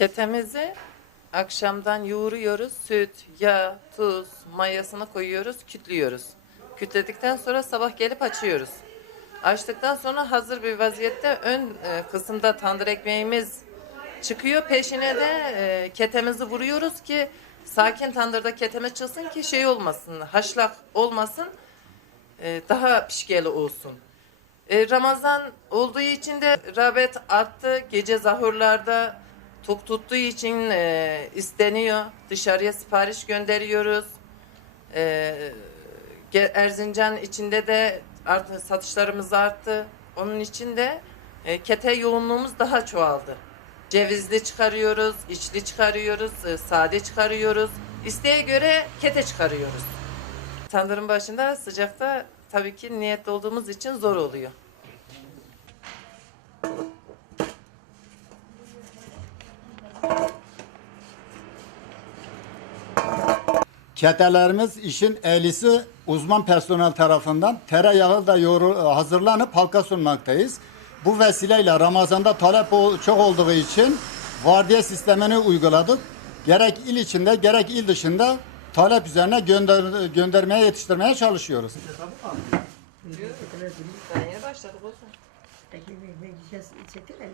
Ketemizi akşamdan yoğuruyoruz. Süt, yağ, tuz, mayasını koyuyoruz, kütlüyoruz. Kütledikten sonra sabah gelip açıyoruz. Açtıktan sonra hazır bir vaziyette ön e, kısımda tandır ekmeğimiz çıkıyor. Peşine de e, ketemizi vuruyoruz ki sakin tandırda keteme çıksın ki şey olmasın, haşlak olmasın, e, daha pişkeli olsun. Ramazan olduğu için de rağbet arttı. Gece zahurlarda tok tuttuğu için e, isteniyor. Dışarıya sipariş gönderiyoruz. E, Erzincan içinde de art, satışlarımız arttı. Onun için de e, kete yoğunluğumuz daha çoğaldı. Cevizli çıkarıyoruz, içli çıkarıyoruz, e, sade çıkarıyoruz. İsteğe göre kete çıkarıyoruz. Tandırın başında sıcakta tabii ki niyetli olduğumuz için zor oluyor. Ketelerimiz işin ehlisi uzman personel tarafından tereyağı da yoğru, hazırlanıp halka sunmaktayız. Bu vesileyle Ramazan'da talep çok olduğu için vardiya sistemini uyguladık. Gerek il içinde gerek il dışında talep üzerine gönder, göndermeye yetiştirmeye çalışıyoruz. Ben yeni başladık olsun. Peki bir, bir, bir, çekti mi?